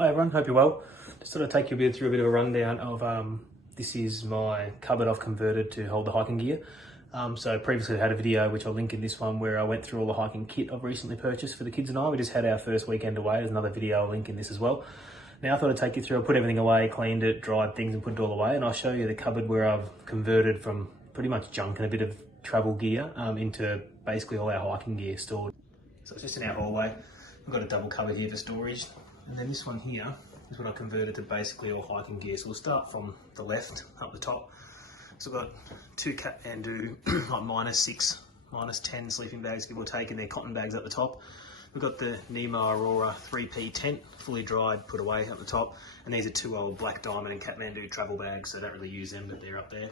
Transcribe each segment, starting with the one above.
Hi everyone, hope you're well. Just thought I'd take you through a bit of a rundown of this is my cupboard I've converted to hold the hiking gear. So previously I had a video, which I'll link in this one, where I went through all the hiking kit I've recently purchased for the kids and I. We just had our first weekend away. There's another video I'll link in this as well. Now I thought I'd take you through, I put everything away, cleaned it, dried things and put it all away, and I'll show you the cupboard where I've converted from pretty much junk and a bit of travel gear into basically all our hiking gear stored. So it's just in our hallway. We've got a double cupboard here for storage. And then this one here is what I converted to basically all hiking gear. So we'll start from the left up the top. So I've got two Kathmandu like -6, -10 sleeping bags, give or take, and they're cotton bags at the top. We've got the Nemo Aurora 3P tent, fully dried, put away up the top. And these are two old Black Diamond and Kathmandu travel bags, so I don't really use them, but they're up there.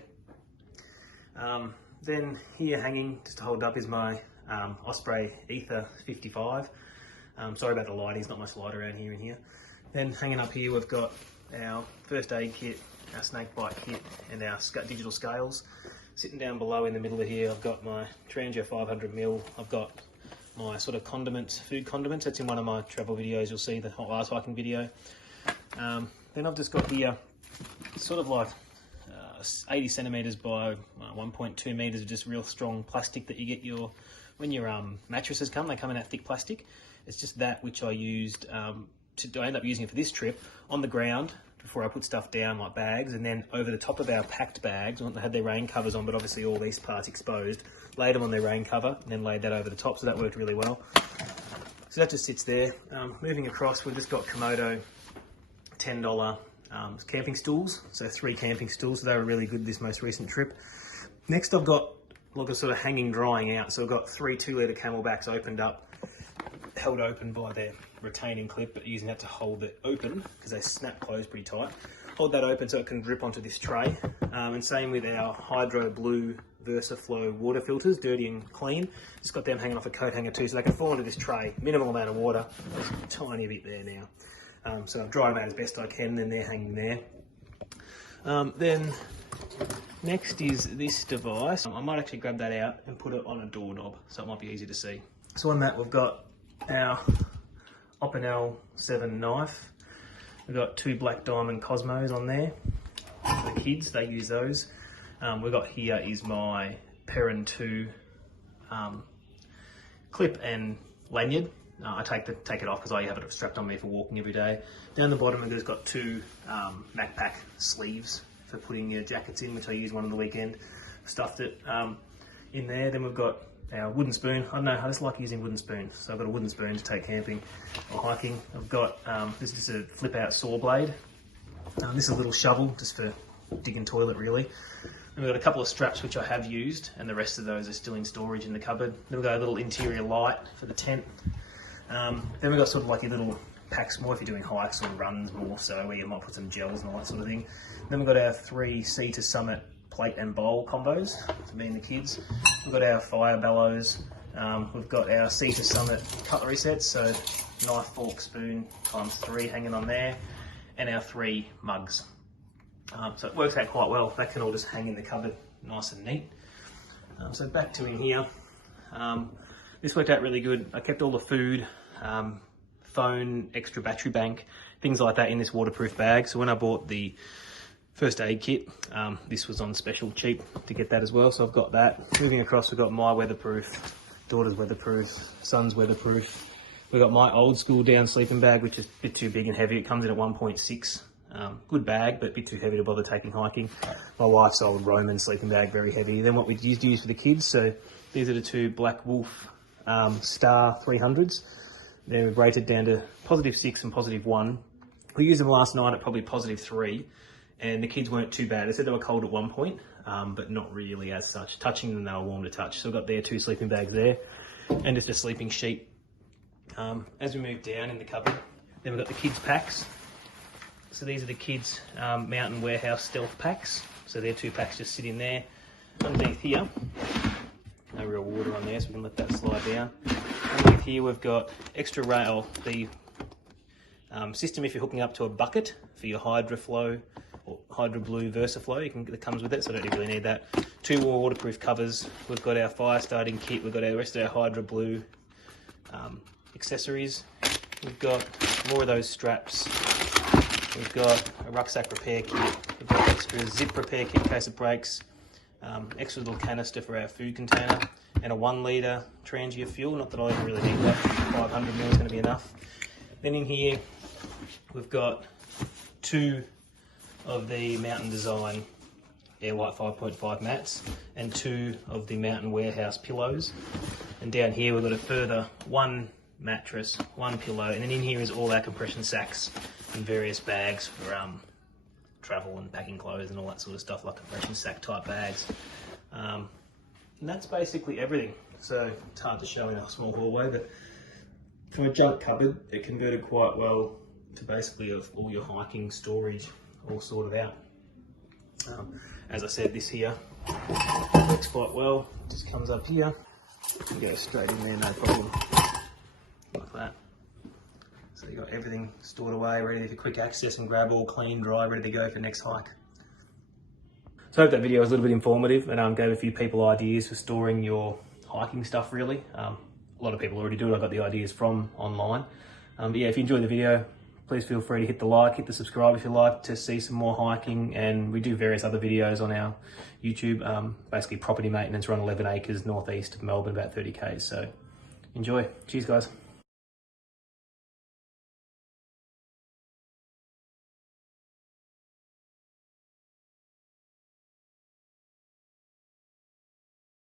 Then here hanging, just to hold up, is my Osprey Ether 55. Sorry about the lighting, there's not much light around here and here. Then hanging up here, we've got our first aid kit, our snake bite kit, and our digital scales. Sitting down below in the middle of here, I've got my Trangia 500ml. I've got my sort of condiments, food condiments. That's in one of my travel videos. You'll see the hot wires hiking video. Then I've just got here, sort of like 80 centimeters by 1.2 meters of just real strong plastic that you get when your mattresses come. They come in that thick plastic. It's just that which I used I end up using it for this trip on the ground before I put stuff down like bags, and then over the top of our packed bags. They had their rain covers on, but obviously all these parts exposed. Laid them on their rain cover and then laid that over the top, so that worked really well. So that just sits there. Moving across, we've just got Komodo $10 camping stools. So 3 camping stools, so they were really good this most recent trip. Next I've got like a sort of hanging drying out. So I've got 3 2-litre Camelbacks opened up, held open by their retaining clip, but using that to hold it open because they snap closed pretty tight. Hold that open so it can drip onto this tray. And same with our Hydro Blue VersaFlow water filters, dirty and clean. Just got them hanging off a coat hanger too, so they can fall into this tray. Minimal amount of water, there's a tiny bit there now. So I've dried them out as best I can, then they're hanging there. Then next is this device. I might actually grab that out and put it on a doorknob, so it might be easy to see. So on that we've got our Opinel 7 knife. We've got 2 Black Diamond Cosmos on there. For the kids, they use those. We've got here is my Perrin 2 clip and lanyard. I take it off because I have it strapped on me for walking every day. Down the bottom, it's got 2 Macpac sleeves for putting your jackets in, which I use one on the weekend. Stuffed it in there. Then we've got our wooden spoon. I don't know, I just like using wooden spoons. So I've got a wooden spoon to take camping or hiking. I've got, this is a flip out saw blade. This is a little shovel just for digging toilet really. Then we've got a couple of straps which I have used, and the rest of those are still in storage in the cupboard. Then we've got a little interior light for the tent. Then we've got sort of like your little packs more if you're doing hikes or runs more so, where you might put some gels and all that sort of thing. Then we've got our 3 Sea to Summit plate and bowl combos for me and the kids. We've got our fire bellows. We've got our Sea to Summit cutlery sets, so knife, fork, spoon ×3 hanging on there, and our 3 mugs. So it works out quite well. That can all just hang in the cupboard nice and neat. So back to in here. This worked out really good. I kept all the food, phone, extra battery bank, things like that in this waterproof bag. So when I bought the first aid kit, this was on special cheap to get that as well. So I've got that. Moving across, we've got my weatherproof, daughter's weatherproof, son's weatherproof. We've got my old school down sleeping bag, which is a bit too big and heavy. It comes in at 1.6. Good bag, but a bit too heavy to bother taking hiking. My wife's old Roman sleeping bag, very heavy. Then what we used to use for the kids, so these are the 2 Black Wolf Star 300s. They're rated down to +6 and +1. We used them last night at probably +3, and the kids weren't too bad. They said they were cold at one point, but not really as such. Touching them, they were warm to touch. So we've got their 2 sleeping bags there, and just a sleeping sheet. As we move down in the cupboard, then we've got the kids' packs. So these are the kids' Mountain Warehouse Stealth packs. So they're 2 packs just sitting there. Underneath here, no real water on there, so we can let that slide down. Underneath here we've got extra rail, the system if you're hooking up to a bucket for your HydroFlow or Hydro Blue VersaFlow, it comes with it, so I don't really need that. 2 more waterproof covers. We've got our fire starting kit. We've got our rest of our Hydro Blue accessories. We've got more of those straps We've got a rucksack repair kit. We've got extra zip repair kit in case it breaks. Extra little canister for our food container, and a 1 litre Trangia fuel. Not that I really need that, 500 ml is going to be enough. Then in here, we've got 2 of the Mountain Design Airlight 5.5 mats and 2 of the Mountain Warehouse pillows. And down here we've got a further 1 mattress, 1 pillow, and then in here is all our compression sacks and various bags for travel and packing clothes and all that sort of stuff, like compression sack type bags. And that's basically everything. So it's hard to show in a small hallway, but from a junk cupboard, it converted quite well to basically all your hiking storage all sorted out. As I said, this here works quite well. Just comes up here, you go straight in there, no problem, like that. So you've got everything stored away, ready for quick access and grab, all clean, dry, ready to go for next hike. So I hope that video was a little bit informative and gave a few people ideas for storing your hiking stuff really. A lot of people already do it, I got the ideas from online. But yeah, if you enjoyed the video, please feel free to hit the like, hit the subscribe if you like to see some more hiking, and we do various other videos on our YouTube, basically property maintenance. We're on 11 acres northeast of Melbourne, about 30 k's, so enjoy. Cheers guys.